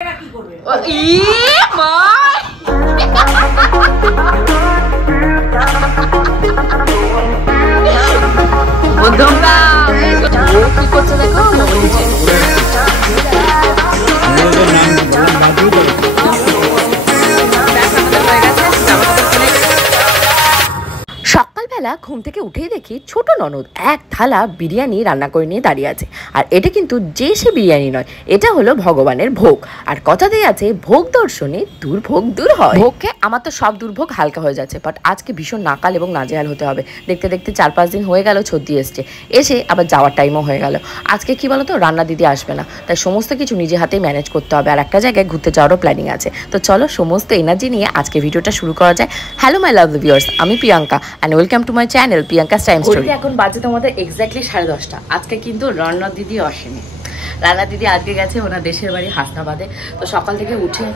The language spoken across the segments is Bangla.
কি করছে দেখো সকালবেলা ঘুম থেকে উঠেই দেখি ছোট ননদ এক থালা বিরিয়ানি রান্না করে নিয়ে দাঁড়িয়ে আছে। আর এটা কিন্তু যে সে বিরিয়ানি নয়, এটা হলো ভগবানের ভোগ। আর কথাতেই আছে ভোগ দর্শনে দুর্ভোগ দূর হয়। ভোগকে আমার তো সব দুর্ভোগ হালকা হয়ে যাচ্ছে, বাট আজকে ভীষণ নাকাল এবং নাজেহাল হতে হবে। দেখতে দেখতে 4-5 দিন হয়ে গেল ছদ্দি এসে আবার যাওয়ার টাইমও হয়ে গেল। আজকে কি বলতো, রান্না দিদি আসবে না, তাই সমস্ত কিছু নিজে হাতেই ম্যানেজ করতে হবে। আর একটা জায়গায় ঘুরতে যাওয়ারও প্ল্যানিং আছে। তো চলো সমস্ত এনার্জি নিয়ে আজকে ভিডিওটা শুরু করা যায়। হ্যালো মাই লাভ ভিউয়ার্স, আমি Priyanka and welcome to my channel Priyanka's time story. এখন বাজে তোমাদের এক্স্যাক্টলি 10:30। আজকে কিন্তু রান্না দিদি আসেনি। রান্না দিদি আজকে গেছে ওনার দেশের বাড়ি হাসনাবাদে। তো সকাল থেকে উঠে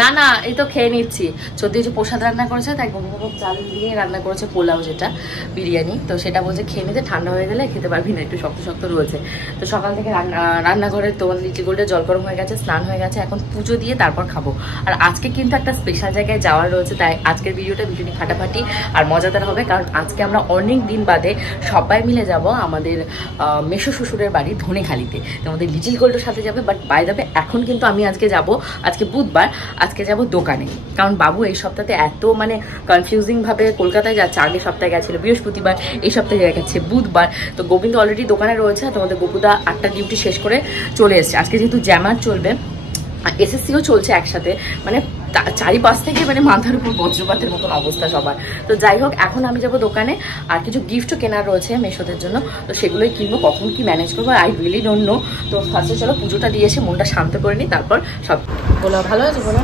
না এই তো খেয়ে নিচ্ছি। সত্যি হচ্ছে প্রসাদ রান্না করেছে, তাই গোবিন্দভোগ চাল দিয়ে রান্না করেছে পোলাও, যেটা বিরিয়ানি। তো সেটা বলছে খেয়ে নিতে, ঠান্ডা হয়ে গেলে খেতে পারবি না, একটু শক্ত শক্ত রয়েছে। তো সকাল থেকে রান্নাঘরে তোমার লিচি গোল্ডে জল গরম হয়ে গেছে, স্নান হয়ে গেছে, এখন পুজো দিয়ে তারপর খাবো। আর আজকে কিন্তু একটা স্পেশাল জায়গায় যাওয়ার রয়েছে, তাই আজকের ভিডিওটা ভীষণই ফাটাফাটি আর মজাদার হবে। কারণ আজকে আমরা অনেক দিন বাদে সবাই মিলে যাব আমাদের মেশো শ্বশুরের বাড়ি ধনেখালিতে। আমাদের লিটিল গোল্ডের সাথে যাবে। বাট বাই দ্য ওয়ে এখন কিন্তু আমি আজকে যাব, আজকে বুধবার, আজকে যাব দোকানে। কারণ বাবু এই সপ্তাহে এত মানে কনফিউজিং ভাবে কলকাতায় যাচ্ছে। আগের সপ্তাহে গেছিল বৃহস্পতিবার, এই সপ্তাহে গেছে বুধবার। তো গোবিন্দ অলরেডি দোকানে রয়েছে। তোমাদের গোপুদা 8টা ডিউটি শেষ করে চলে এসছে। আজকে যেহেতু জ্যামার চলবে, এসএসসিও চলছে একসাথে, মানে চারিপাশ থেকে মানে মাথার উপর বজ্রপাতের মতন অবস্থা সবার। তো যাই হোক, এখন আমি যাব দোকানে। আর কিছু গিফটও কেনার রয়েছে মেশোদের জন্য, তো সেগুলোই কিনবো। কখন কি ম্যানেজ করবো আই রিয়েলি ডোন্ট নো। তো ফার্স্টে চলো পুজোটা দিয়ে এসে মনটা শান্ত করে নিই, তারপর সব। বলো ভালো আছে? বলো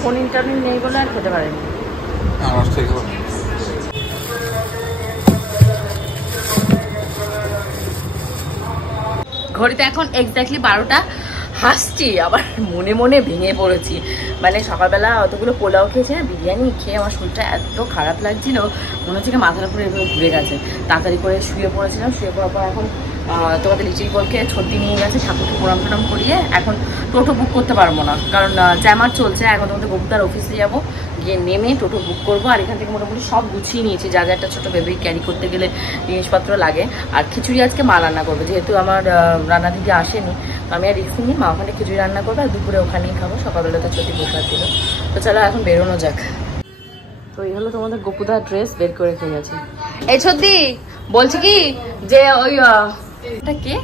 ফোন ইন্টারনেট নেই বলে আর খেতে পারেনি। ঘড়িতে এখন এক্স্যাক্টলি 12টা। হাসছি আবার মনে মনে ভেঙে পড়েছি। মানে সকালবেলা অতগুলো পোলাও খেয়েছি না, বিরিয়ানি খেয়ে আমার শরীরটা এত খারাপ লাগছিল, মনে হচ্ছে মাথার উপরে এভাবে ঘুরে গেছে। তাড়াতাড়ি করে শুয়ে পড়েছিলাম। শুয়ে পড়ার পর এখন তোমাদের লিচির বলকে ছর্দি নিয়ে গেছে, ঠাকুরকে প্রণাম টনাম করিয়ে এখন টোটো বুক করতে পারবো না, কারণ জ্যামার চলছে। এখন তোমাদের গোপুদার অফিসে যাবো, গিয়ে নেমে টোটো বুক করবো। আর এখান থেকে মোটামুটি সব গুছিয়ে নিয়েছি, যা যা একটা ছোটো বেবি ক্যারি করতে গেলে জিনিসপত্র লাগে। আর খিচুড়ি আজকে মা রান্না করবে, যেহেতু আমার রান্না দিদি আসেনি। তো আমি আর রিক্স নিই, মা ওখানে খিচুড়ি রান্না করবে, আর দুপুরে ওখানেই খাবো। সকালবেলা তো ছোটি প্রসাদ দিল। তো চলো এখন বেরোনো যাক। তো এই হলো তোমাদের গোপুদার ড্রেস, বের করে রেখে গেছে। এই ছদ্দি বলছি কি যে ওই ওটা কে?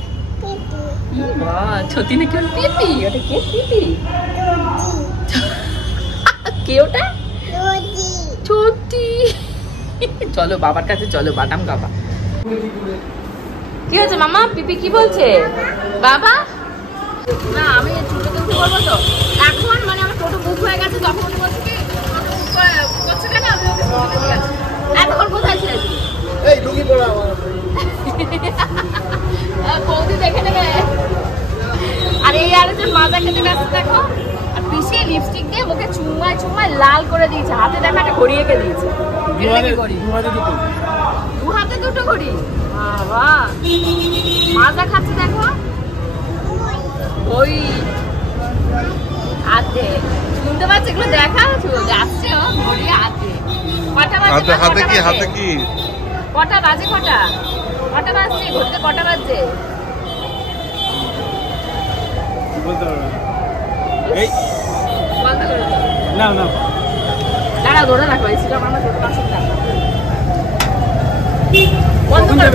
ছতি নাকি পিপি? ওটা কে পিপি? কে ওটা? ছতি। চলো বাবার কাছে চলো, বাদাম খাবা। কি হয়েছে মামা? পিপি কি বলছে? বাবা না, আমি টোটো তুলতে বলবো তো এখন, মানে আমার টোটো বুক হয়ে গেছে। তখন উনি বলছে কি করছে কেন, আমি ওকে টোটো দিয়ে গেছি। এখন কোথায় ছিল? এই ঢুকি পড়া বৌদি দেখে নেবে। আর এই আর যে মাজা খেতে ব্যস্ত দেখো। আর পিছিয়ে লিপস্টিক দিয়ে মুখে চুমায় চুমায় লাল করে দিয়েছে। হাতে দেখো একটা ঘড়ি এঁকে দিয়েছে। দু হাতে দুটো ঘড়ি। বাবা মাজা খাচ্ছে দেখো। ওই হাতে শুনতে পাচ্ছি, এগুলো দেখা যাচ্ছে। ঘড়ি হাতে। কটা বাজে? হাতে কি? হাতে কি? কটা বাজে? কটা বাজছে? ঘড়িতে কটা বাজছে? দাঁড়া ধরে রাখো।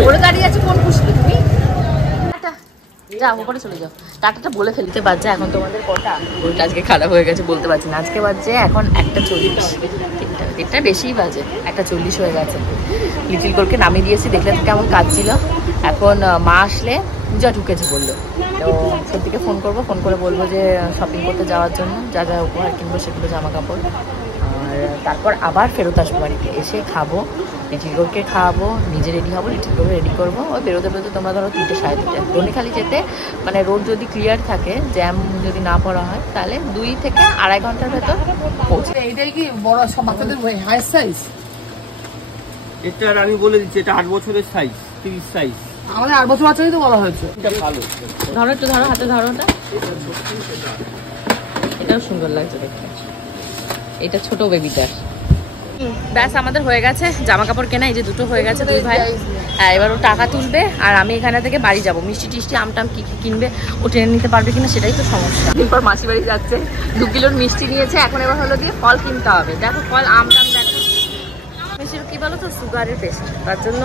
ধরে দাঁড়িয়ে আছে কোন খুশি তুমি? যাও উপরে চলে যাও। টাটাটা বলে ফেলতে বাজছে এখন তোমাদের কটা? ঘড়িটা আজকে খারাপ হয়ে গেছে, বলতে পারছি না। আজকে বাজছে এখন 1:40। এটা বেশিই বাজে, 1:40 হয়ে গেছে। লিটিল গোলকে নামিয়ে দিয়েছি, দেখলে তো কেমন কাজ ছিল। এখন মা আসলে পূজা ঢুকেছে বললো। তো সেদিকে ফোন করবো, ফোন করে বলবো যে শপিং করতে যাওয়ার জন্য, যা যা উপহার কিনবো সেগুলো, জামা কাপড়। আর তারপর আবার ফেরত আসবো বাড়িতে, এসে খাবো, লিটিল গোলকে খাওয়াবো, নিজে রেডি হবো, লিটিল গোল রেডি করবো। ওই বেরোতে বেরোতে তোমরা ধরো 3টে সাড়ে 3টে। ধনেখালি যেতে মানে রোড যদি ক্লিয়ার থাকে, জ্যাম যদি না পড়া হয়, তাহলে 2 থেকে আড়াই ঘন্টার ভেতর পৌঁছে। এইটাই কি বড় সব বাচ্চাদের হাই সাইজ? এটা আমি বলে দিচ্ছি, এটা 8 বছরের সাইজ, 30 সাইজ। আমাদের 8 বছর বাচ্চাই তো বলা হয়েছে। ধরো একটু, ধরো হাতে, ধরো ওটা। এটাও সুন্দর লাগছে দেখতে, এটা ছোট বেবিটার। ব্যাস আমাদের হয়ে গেছে জামা কাপড় কেনা, এই যে দুটো হয়ে গেছে দুই ভাই। হ্যাঁ, এবার ও টাকা তুলবে আর আমি এখানে থেকে বাড়ি যাবো। মিষ্টি টিষ্টি আমটাম কি কিনবে ও টেনে নিতে পারবে কিনা সেটাই তো সমস্যা। এরপর মাসি বাড়ি যাচ্ছে, 2 কিলোর মিষ্টি নিয়েছে। এখন এবার হলো দিয়ে ফল কিনতে হবে। দেখো ফল, আমটাম দেখো। মিষ্টির কি বলো তো, সুগারের পেশেন্ট, তার জন্য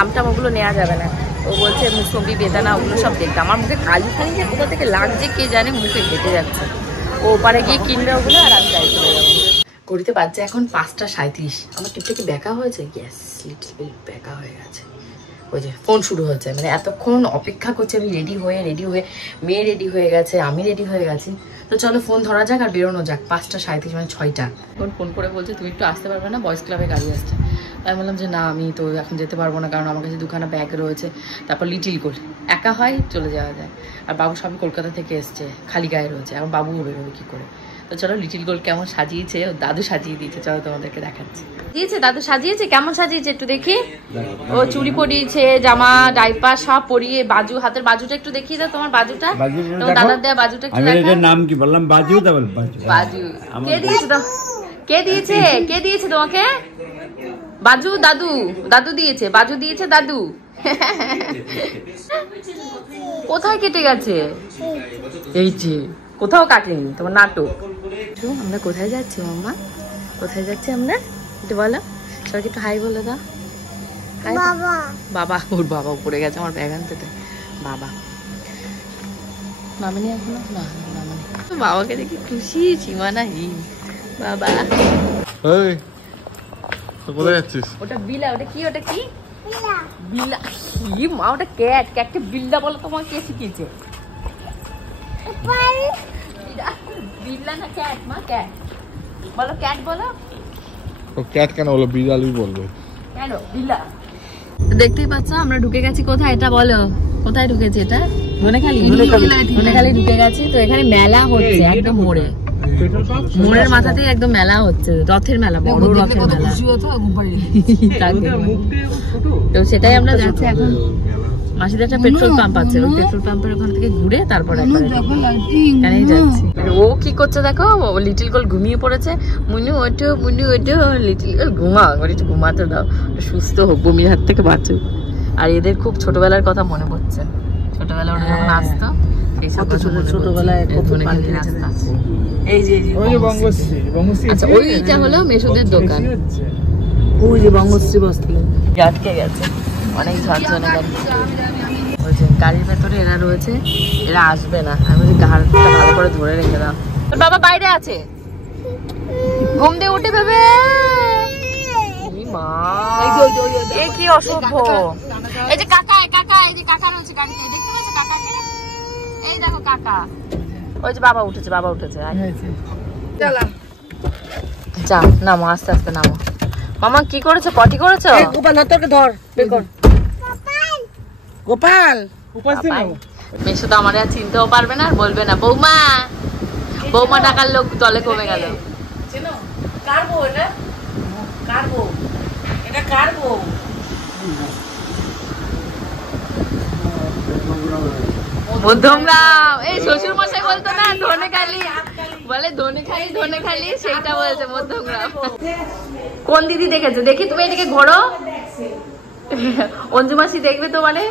আমটাম ওগুলো নেওয়া যাবে না। ও বলছে মুসম্বি, বেদানা ওগুলো সব দেখতে। আমার মুখে কালি ফালি যে কোথা থেকে লাগছে কে জানে, মুখে হেঁটে যাচ্ছে। ও ওপারে গিয়ে কিনবে ওগুলো আর আমি গাড়ি চলে যাবো। ঘড়িতে বাজছে এখন 5টা 37। আমার টিপটা কি ব্যাকা হয়েছে? গ্যাস লিটল বিট ব্যাকা হয়ে গেছে। ওই যে ফোন শুরু হচ্ছে, মানে এতক্ষণ অপেক্ষা করছে আমি রেডি হয়ে মেয়ে রেডি হয়ে গেছে, আমি রেডি হয়ে গেছি। তো চলো ফোন ধরা যাক আর বেরোনো যাক। 5টা 37 মানে 6টা। এখন ফোন করে বলছে তুমি একটু আসতে পারবে না, বয়েজ ক্লাবে গাড়ি আসছে। আমি বললাম যে না, আমি তো এখন যেতে পারবো না, কারণ আমার কাছে 2খানা ব্যাগ রয়েছে। তারপর লিটিল গোল একা হয় চলে যাওয়া যায়, আর বাবু সবই কলকাতা থেকে এসছে, খালি গায়ে রয়েছে। এখন বাবুও বেরোবে কী করে? তো চলো লিটিল গোল কেমন সাজিয়েছে, ও দাদু সাজিয়ে দিয়েছে, চলো তোমাদেরকে দেখাচ্ছি। দিয়েছে দাদু সাজিয়েছে, কেমন সাজিয়েছে একটু দেখি। ও চুড়ি পরিয়েছে, জামা ডাইপার সব পরিয়ে, বাজু, হাতের বাজুটা একটু দেখিয়ে দাও, তোমার বাজুটা, তোমার দাদার দেয়া বাজুটা একটু দেখাও। নাম কি বললাম? বাজু। বাজু কে দিয়েছে? কে দিয়েছে? কে দিয়েছে তোমাকে? বাজু? দাদু? দাদু দিয়েছে, বাজু দিয়েছে দাদু। কোথায় কেটে গেছে? এই যে কোথাও কাটেনি, তোমার নাটক। আমরা কোথায় যাচ্ছি মাম্মা? কোথায় যাচ্ছি আমরা একটু বলো, সবাইকে একটু হাই বলে দাও। বাবা, বাবা, ওর বাবা পড়ে গেছে আমার ব্যাগ আনতে। বাবা নামেনি এখনো? না নামেনি। বাবাকে দেখি খুশি সীমানাহীন। বাবা কোথায় যাচ্ছিস? ওটা বিলা, ওটা কি? ওটা কি বিলা? কি মা, ওটা ক্যাট। ক্যাটকে বিল্লা বলো তোমার কে শিখিয়েছে? বিল্লা না ক্যাট মা? ক্যাট বলো, ক্যাট বলো। ও ক্যাট কেন বলো? বিড়ালই বলবে কেন বিল্লা? দেখতেই পাচ্ছ আমরা ঢুকে গেছি কোথায়, এটা বলো কোথায় ঢুকেছি? এটা ধনেখালি ঢুকে গেছি। তো এখানে মেলা হচ্ছে একদম মোড়ের মাথাতেই একদম মেলা হচ্ছে, রথের মেলা, বড় রথের মেলা। তো সেটাই আমরা যাচ্ছি এখন। মাসিদের একটা পেট্রোল পাম্প আছে, ওই পেট্রোল পাম্পের ওখান থেকে ঘুরে তারপর এখানেই যাচ্ছি। ও কি করছে দেখো, লিটিল গোল ঘুমিয়ে পড়েছে। মুনু ওঠো, মুনু ওঠো, লিটিল গোল ঘুমাও, একটু ঘুমাতে দাও, সুস্থ হোক, বমির হাত থেকে বাঁচুক। আর এদের খুব ছোটবেলার কথা মনে পড়ছে, ছোটবেলা ওরা যখন আসতো সেই সব ছোটবেলায় রাস্তা। এই যে আচ্ছা, ওইটা হলো মেসুদের দোকান, ওই যে বঙ্গশ্রী বস্তি আটকে গেছে, অনেক ঝনঝনে গাড়ি। গাড়ির ভেতরে এরা রয়েছে, এরা আসবে না। আমি বলছি ঘাড়টা ভালো করে ধরে রেখে দাও। তোর বাবা বাইরে আছে, ঘুম দিয়ে উঠে ভেবে। কি অসভ্য! এই যে কাকা, এই যে কাকা রয়েছে গাড়িতে, দেখতে পাচ্ছ কাকাকে? এই দেখো কাকা, ওই যে বাবা উঠেছে, যা নামো, আস্তে আস্তে নামো। মামা কি করেছো? পটি করেছো? গোপাল মেশো তো আমার আর চিনতেও পারবে না, আর বলবে না বৌমা। বৌমা ডাকার লোক দলে কমে গেল। মধ্যমগ্রাম। এই শ্বশুর মশাই বলতো না ধনেখালি, বলে ধনেখালি, সেইটা বলছে মধ্যমগ্রাম। কোন দিদি দেখেছো? দেখি তুমি এদিকে ঘোরো, অঞ্জু মাসি দেখবে তো। মানে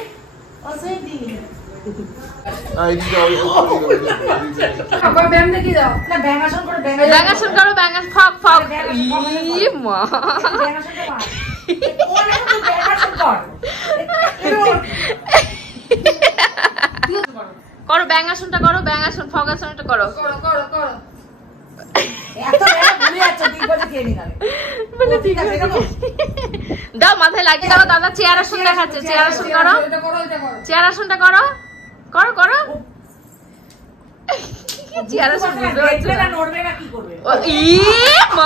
ব্যাঙাসন করো, ফক ফক। মা করো ব্যাঙাসনটা, করো ব্যাঙাসন, ফগাসনটা করো। দাও মাথায় লাগিয়ে দাও। দাদা চেয়ার আসন দেখাচ্ছে, চেয়ার আসন করো, চেয়ার আসনটা করো, করো করো। চেয়ার আসন বুঝতে পারছো না, নড়বে না, কি করবে? মা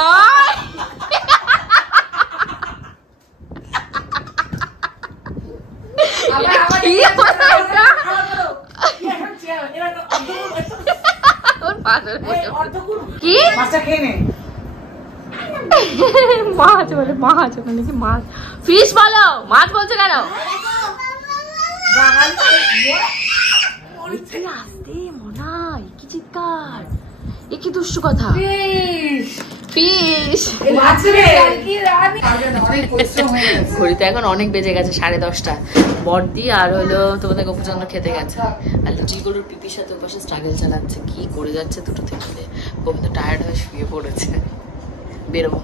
কি মাছ বলে? মাছ ওখানে কি মাছ? ফিশ বলো, মাছ বলছো কেন? আসতে মনা কি চিৎকার, এ কি দুষ্টু কথা। ফিশ ঘড়িতে এখন অনেক বেজে গেছে, 10:30। বড়দি আর হলো তোমাদের গোপুচন্দ্র খেতে গেছে, আর লিটিল গরুর পিপির সাথে বসে স্ট্রাগল চালাচ্ছে, কি করে যাচ্ছে দুটো থেকে। গোবিন্দ টায়ার্ড হয়ে শুয়ে পড়েছে। বেরোবো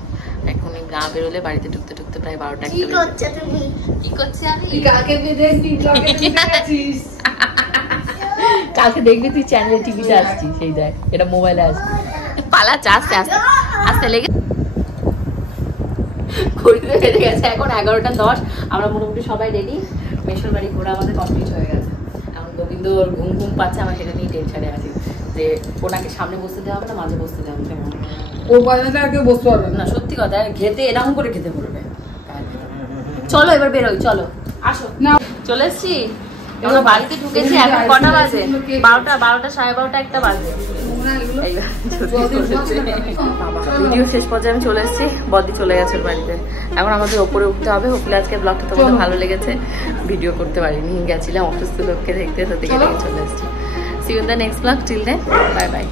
এখন, গা বেরোলে বাড়িতে ঢুকতে ঢুকতে প্রায় 12টা। কি করছে আমি? কালকে দেখবি তুই চ্যানেলে টিভিতে আসছিস, সেই দেখ এটা মোবাইলে আসছে। পালাচ্ছে আস্তে আস্তে আস্তে লেগে। ঘড়িতে বেজে গেছে এখন 11:10। আমরা মোটামুটি সবাই রেডি। মেশোর বাড়ি ঘোরা আমাদের কমপ্লিট হয়ে গেছে। এখন গোবিন্দ ঘুম ঘুম পাচ্ছে, আমার সেটা নিয়ে টেনশনে আছি যে ওনাকে সামনে বসতে দেওয়া হবে না মাঝে বসতে দেওয়া হবে ও বাজারে আর কেউ বসতে পারবে না। সত্যি কথা, খেতে এরকম করে খেতে পড়বে। চলো এবার বেরোই, চলো আসো। চলে এসছি, আমরা বাড়িতে ঢুকেছি। এখন কটা বাজে? 12টা 12:30 1টা বাজে। ভিডিও শেষ পর্যায়ে আমি চলে এসেছি, বদি চলে গেছে বাড়িতে। এখন আমাদের ওপরে উঠতে হবে। হোপলে আজকে ব্লগটা তোমাদের ভালো লেগেছে। ভিডিও করতে পারিনি, গেছিলাম অসুস্থ লোককে দেখতে, তো দেখে চলে এসেছি। See you in the next blog, till then bye by.